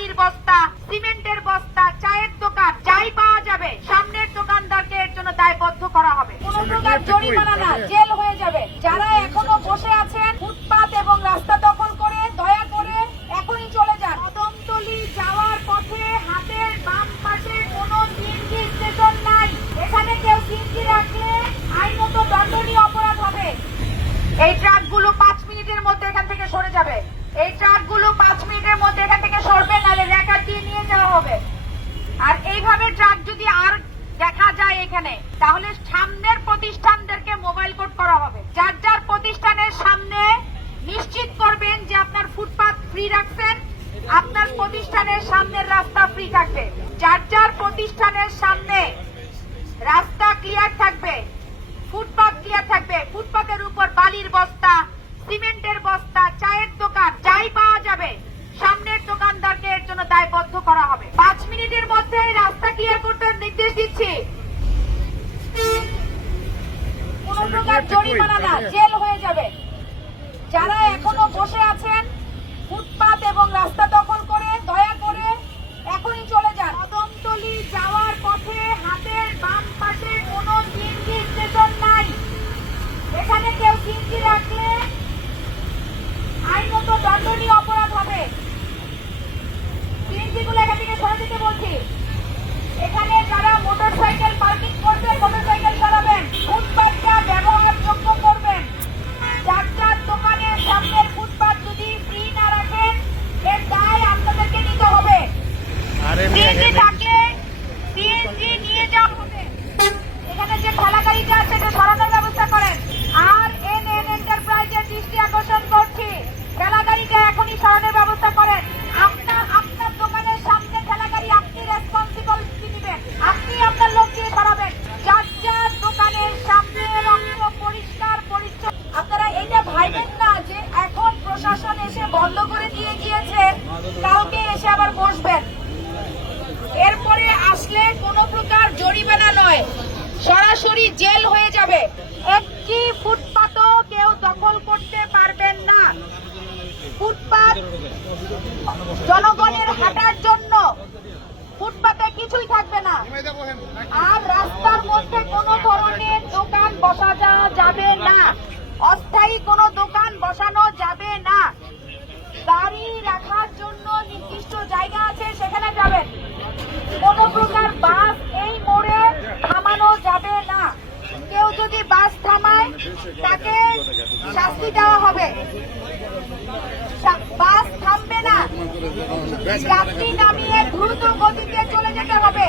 বালির বস্তা সিমেন্টের বস্তা চায়ের দোকান যাই পাওয়া যাবে সামনের দোকানদারকে এর জন্য দায়বদ্ধ করা হবে। কোন প্রকার জরিমানা না জেল হয়ে যাবে। যারা এখনও বসে আছেন ফুটপাত এবং রাস্তা দখল করে দয়া করে এখনই চলে যান। কদমতলি যাওয়ার পথে হাতের বাম পাশে কোনো সিএনজি স্টেশন নাই। এখানে কেউ সিএনজি রাখলে আইনত দণ্ডনীয় অপরাধ হবে। এই ট্রাকগুলো পাঁচ মিনিটের মধ্যে এখান থেকে সরে যাবে। এই পাঁচ মিনিটের মধ্যে এখান থেকে সরবে, নাহলে রেকার দিয়ে নিয়ে যাওয়া হবে? আর এইভাবে ট্রাক যদি আর দেখা যায় এখানে, তাহলে সামনের প্রতিষ্ঠানদেরকে মোবাইল কোড করা হবে। যার যার প্রতিষ্ঠানের সামনে নিশ্চিত করবেন যে আপনার ফুটপাথ ফ্রি রাখছেন, আপনার প্রতিষ্ঠানের সামনের রাস্তা ফ্রি থাকবে যার যার প্রতিষ্ঠানের সামনে রাস্তা ক্লিয়ার থাকবে ফুটপাত ক্লিয়ার থাকবে ফুটপাতের উপর বালির বস্তা সিমেন্টের বস্তা চায়ের দোকান যাই পাওয়া যাবে সামনের দোকানদারকে এর জন্য দায়বদ্ধ করা হবে পাঁচ মিনিটের রাস্তা ক্লিয়ার করতে নির্দেশ দিচ্ছি। কোন প্রকার জরিমানা না জেল হয়ে যাবে। যারা এখনও বসে আছেন ফুটপাত এবং রাস্তা দখল করে দয়া করে এখনই চলে যান। কদমতলি যাওয়ার পথে হাতের বাম পাশে কোনো সিএনজি স্টেশন নাই। এখানে কেউ সিএনজি রাখলে আইনত দণ্ডনীয় অপরাধ হবে। সিএনজি গুলো এখান থেকে সরে দিতে বলছি এখানে যারা মোটরসাইকেল পার্কিং করবেন মোটরসাইকেল চালাবেন ফুটপাতটা ব্যবহারযোগ্য করবেন যার যার দোকানের সামনের ফুটপাত যদি ফ্রি না রাখেন এর দায় আপনাদেরকে নিতে হবে আরে সিএনজি নিয়ে যাওয়া এখানে যে ঠেলা গাড়িটা আছে, এটা সরানোর ব্যবস্থা করেন। আর এন এন এন্টারপ্রাইজের দৃষ্টি আকর্ষণ করছি। ঠেলা এখনই সরানোর ব্যবস্থা করেন। আপনার দোকানের সামনে ঠেলা গাড়ি আপনি রেসপন্সিবিলিটি নেবেন? আপনি আপনার লোক দিয়ে যার যার দোকানের সামনে রক্ত পরিষ্কার, পরিচ্ছন্ন। আপনারা এইটা ভাইবেন না যে এখন প্রশাসন এসে বন্ধ করে দিয়ে গিয়েছে। কালকে এসে আবার বসবেন। এরপরে আসলে কোনো প্রকার জরিমানা নয়। সরাসরি জেল হয়ে যাবে। একটি ফুটপাতও কেউ দখল করতে পারবেন না। ফুটপাত জনগণের হাঁটার জন্য ফুটপাতে কিছুই থাকবে না। আর রাস্তার মধ্যে কোনো ধরনের দোকান বসা যাবে না। অস্থায়ী কোনো দোকান বাস থামায়, তাকে শাস্তি দেওয়া হবে। বাস থামবে না। যাত্রী নামিয়ে দ্রুত গতিতে চলে যেতে হবে।